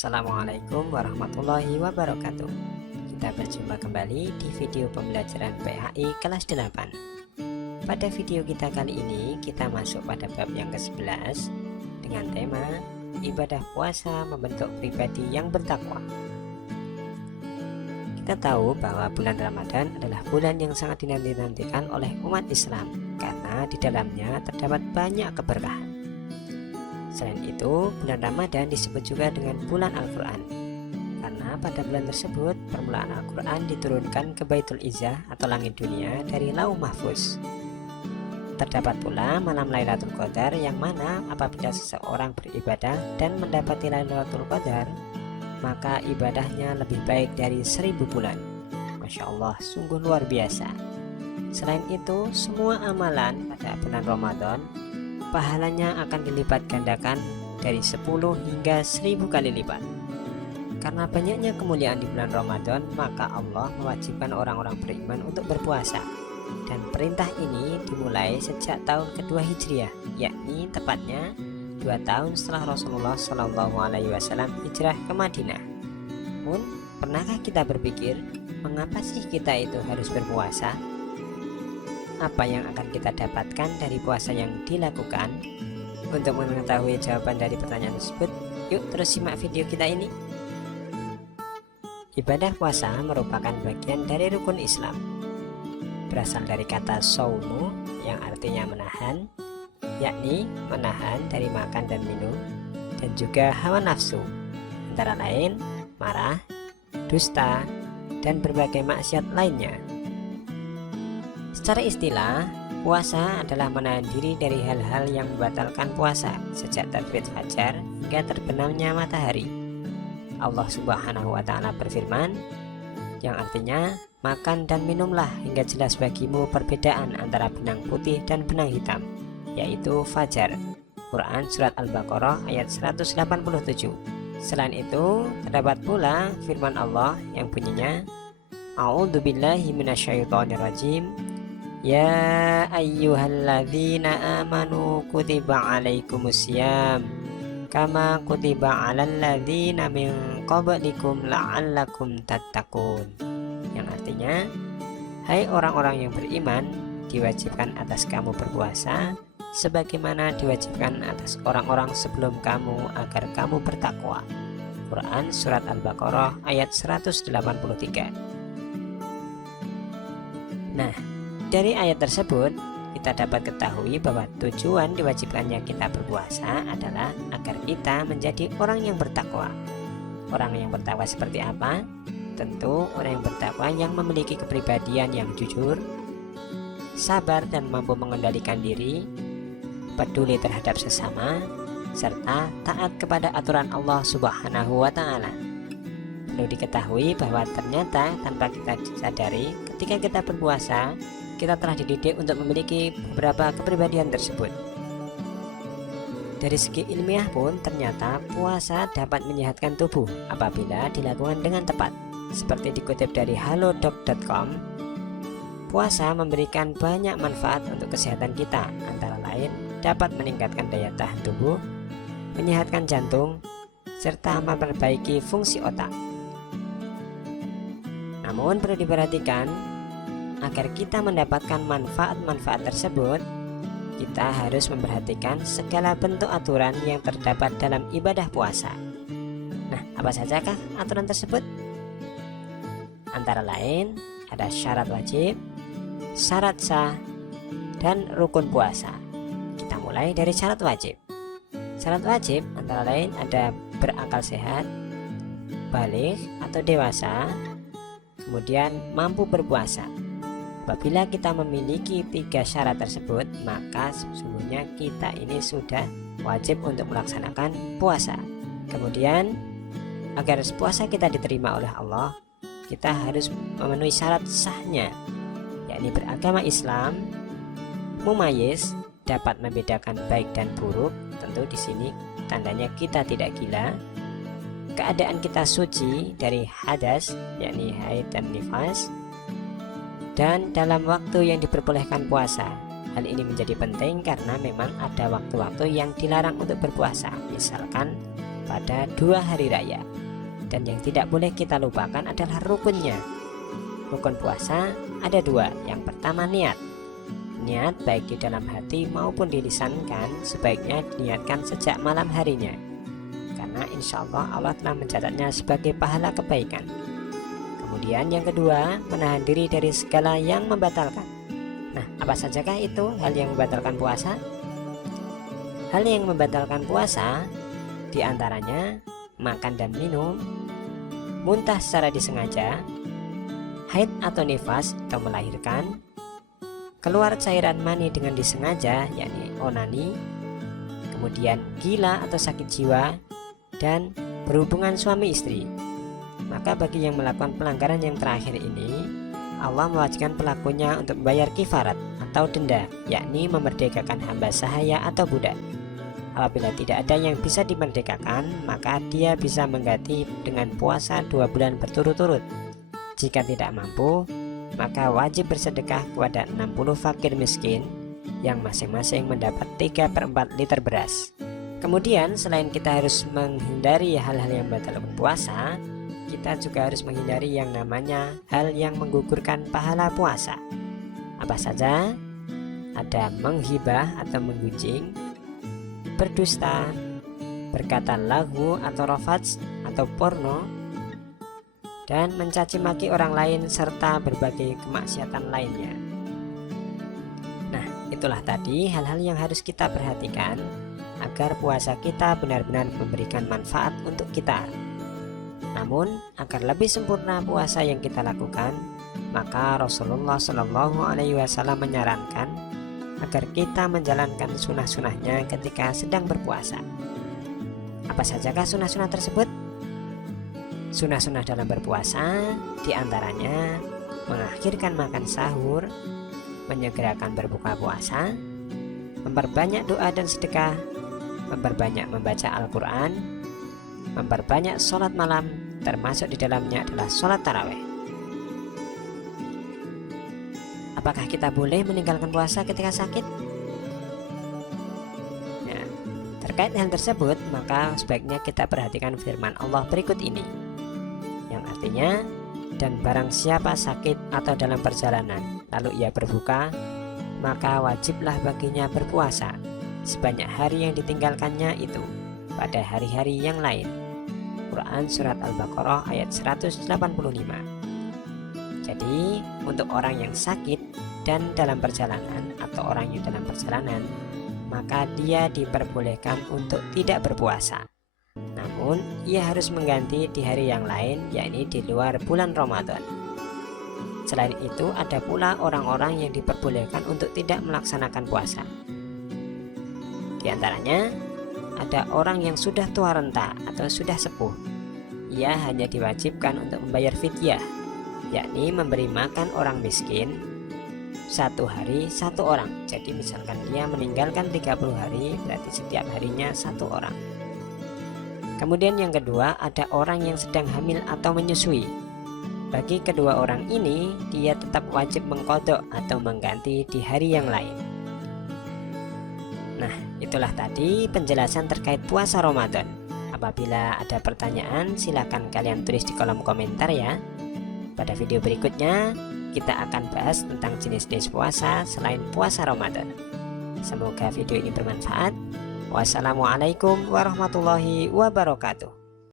Assalamualaikum warahmatullahi wabarakatuh. Kita berjumpa kembali di video pembelajaran PHI kelas 8. Pada video kita kali ini kita masuk pada bab yang ke-11 dengan tema ibadah puasa membentuk pribadi yang bertakwa. Kita tahu bahwa bulan Ramadan adalah bulan yang sangat dinanti-nantikan oleh umat Islam karena di dalamnya terdapat banyak keberkahan. Selain itu, bulan Ramadan disebut juga dengan bulan Al-Quran karena pada bulan tersebut permulaan Al-Quran diturunkan ke Baitul Izzah atau langit dunia dari Lauh Mahfuz. Terdapat pula malam Lailatul Qadar yang mana apabila seseorang beribadah dan mendapati Lailatul Qadar, maka ibadahnya lebih baik dari 1000 bulan. Masya Allah, sungguh luar biasa. Selain itu, semua amalan pada bulan Ramadan pahalanya akan dilipat gandakan dari 10 hingga 1000 kali lipat. Karena banyaknya kemuliaan di bulan Ramadan, maka Allah mewajibkan orang-orang beriman untuk berpuasa. Dan perintah ini dimulai sejak tahun kedua Hijriah, yakni tepatnya 2 tahun setelah Rasulullah SAW hijrah ke Madinah. Namun, pernahkah kita berpikir, mengapa sih kita itu harus berpuasa? Apa yang akan kita dapatkan dari puasa yang dilakukan? Untuk mengetahui jawaban dari pertanyaan tersebut, yuk terus simak video kita ini. Ibadah puasa merupakan bagian dari rukun Islam. Berasal dari kata saumu yang artinya menahan, yakni menahan dari makan dan minum, dan juga hawa nafsu, antara lain marah, dusta, dan berbagai maksiat lainnya. Secara istilah, puasa adalah menahan diri dari hal-hal yang membatalkan puasa sejak terbit fajar hingga terbenamnya matahari. Allah Subhanahu wa Ta'ala berfirman, yang artinya, makan dan minumlah hingga jelas bagimu perbedaan antara benang putih dan benang hitam, yaitu fajar. Quran Surat Al-Baqarah ayat 187. Selain itu, terdapat pula firman Allah yang bunyinya, A'udzubillahi minasyaitonirrajim. Ya ayyuhalladzina amanu kutiba alaikumusiyam kama kutiba alal ladzina min qablikum la'allakum tattaqun. Yang artinya, hai orang-orang yang beriman, diwajibkan atas kamu berpuasa sebagaimana diwajibkan atas orang-orang sebelum kamu agar kamu bertakwa. Quran Surat Al-Baqarah ayat 183. Nah, dari ayat tersebut, kita dapat ketahui bahwa tujuan diwajibkannya kita berpuasa adalah agar kita menjadi orang yang bertakwa. Orang yang bertakwa seperti apa? Tentu orang yang bertakwa yang memiliki kepribadian yang jujur, sabar dan mampu mengendalikan diri, peduli terhadap sesama, serta taat kepada aturan Allah Subhanahu wa Ta'ala. Perlu diketahui bahwa ternyata tanpa kita sadari, ketika kita berpuasa, kita telah dididik untuk memiliki beberapa kepribadian tersebut. Dari segi ilmiah pun ternyata puasa dapat menyehatkan tubuh apabila dilakukan dengan tepat. Seperti dikutip dari halodoc.com, puasa memberikan banyak manfaat untuk kesehatan kita, antara lain dapat meningkatkan daya tahan tubuh, menyehatkan jantung, serta memperbaiki fungsi otak. Namun perlu diperhatikan, agar kita mendapatkan manfaat-manfaat tersebut, kita harus memperhatikan segala bentuk aturan yang terdapat dalam ibadah puasa. Nah, apa sajakah aturan tersebut? Antara lain, ada syarat wajib, syarat sah, dan rukun puasa. Kita mulai dari syarat wajib. Syarat wajib antara lain ada berakal sehat, baligh atau dewasa, kemudian mampu berpuasa. Apabila kita memiliki 3 syarat tersebut, maka sesungguhnya kita ini sudah wajib untuk melaksanakan puasa. Kemudian, agar puasa kita diterima oleh Allah, kita harus memenuhi syarat sahnya, yakni beragama Islam, mumayyiz, dapat membedakan baik dan buruk. Tentu di sini tandanya kita tidak gila. Keadaan kita suci dari hadas, yakni haid dan nifas, dan dalam waktu yang diperbolehkan puasa. Hal ini menjadi penting karena memang ada waktu-waktu yang dilarang untuk berpuasa. Misalkan pada 2 hari raya. Dan yang tidak boleh kita lupakan adalah rukunnya. Rukun puasa ada 2. Yang pertama niat. Niat baik di dalam hati maupun dilisankan sebaiknya diniatkan sejak malam harinya, karena insya Allah telah mencatatnya sebagai pahala kebaikan. Kemudian yang kedua, menahan diri dari segala yang membatalkan. Nah, apa sajakah itu hal yang membatalkan puasa? Hal yang membatalkan puasa diantaranya makan dan minum, muntah secara disengaja, haid atau nifas atau melahirkan, keluar cairan mani dengan disengaja yakni onani, kemudian gila atau sakit jiwa, dan berhubungan suami istri. Maka bagi yang melakukan pelanggaran yang terakhir ini, Allah mewajibkan pelakunya untuk membayar kifarat atau denda, yakni memerdekakan hamba sahaya atau budak. Apabila tidak ada yang bisa dimerdekakan, maka dia bisa mengganti dengan puasa 2 bulan berturut-turut. Jika tidak mampu, maka wajib bersedekah kepada 60 fakir miskin yang masing-masing mendapat 3/4 liter beras. Kemudian selain kita harus menghindari hal-hal yang membatalkan puasa, kita juga harus menghindari yang namanya hal yang menggugurkan pahala puasa. Apa saja? Ada menghibah atau menggunjing, berdusta, berkata lagu atau rafats atau porno, dan mencaci maki orang lain serta berbagai kemaksiatan lainnya. Nah, itulah tadi hal-hal yang harus kita perhatikan agar puasa kita benar-benar memberikan manfaat untuk kita. Namun, agar lebih sempurna puasa yang kita lakukan, maka Rasulullah SAW menyarankan agar kita menjalankan sunah-sunahnya ketika sedang berpuasa. Apa sajakah sunah-sunah tersebut? Sunah-sunah dalam berpuasa diantaranya mengakhirkan makan sahur, menyegerakan berbuka puasa, memperbanyak doa dan sedekah, memperbanyak membaca Al-Quran, memperbanyak sholat malam, termasuk di dalamnya adalah sholat tarawih. Apakah kita boleh meninggalkan puasa ketika sakit? Nah, terkait hal tersebut, maka sebaiknya kita perhatikan firman Allah berikut ini, yang artinya, dan barang siapa sakit atau dalam perjalanan lalu ia berbuka, maka wajiblah baginya berpuasa sebanyak hari yang ditinggalkannya itu pada hari-hari yang lain. Quran Surat Al-Baqarah ayat 185. Jadi untuk orang yang sakit dan dalam perjalanan atau orang yang dalam perjalanan, maka dia diperbolehkan untuk tidak berpuasa. Namun ia harus mengganti di hari yang lain, yakni di luar bulan Ramadan. Selain itu ada pula orang-orang yang diperbolehkan untuk tidak melaksanakan puasa. Di antaranya ada orang yang sudah tua renta atau sudah sepuh. Ia hanya diwajibkan untuk membayar fidyah, yakni memberi makan orang miskin 1 hari 1 orang. Jadi misalkan dia meninggalkan 30 hari, berarti setiap harinya 1 orang. Kemudian yang kedua, ada orang yang sedang hamil atau menyusui. Bagi kedua orang ini, dia tetap wajib mengqadha atau mengganti di hari yang lain. Nah, itulah tadi penjelasan terkait puasa Ramadan. Apabila ada pertanyaan, silakan kalian tulis di kolom komentar ya. Pada video berikutnya, kita akan bahas tentang jenis-jenis puasa selain puasa Ramadan. Semoga video ini bermanfaat. Wassalamualaikum warahmatullahi wabarakatuh.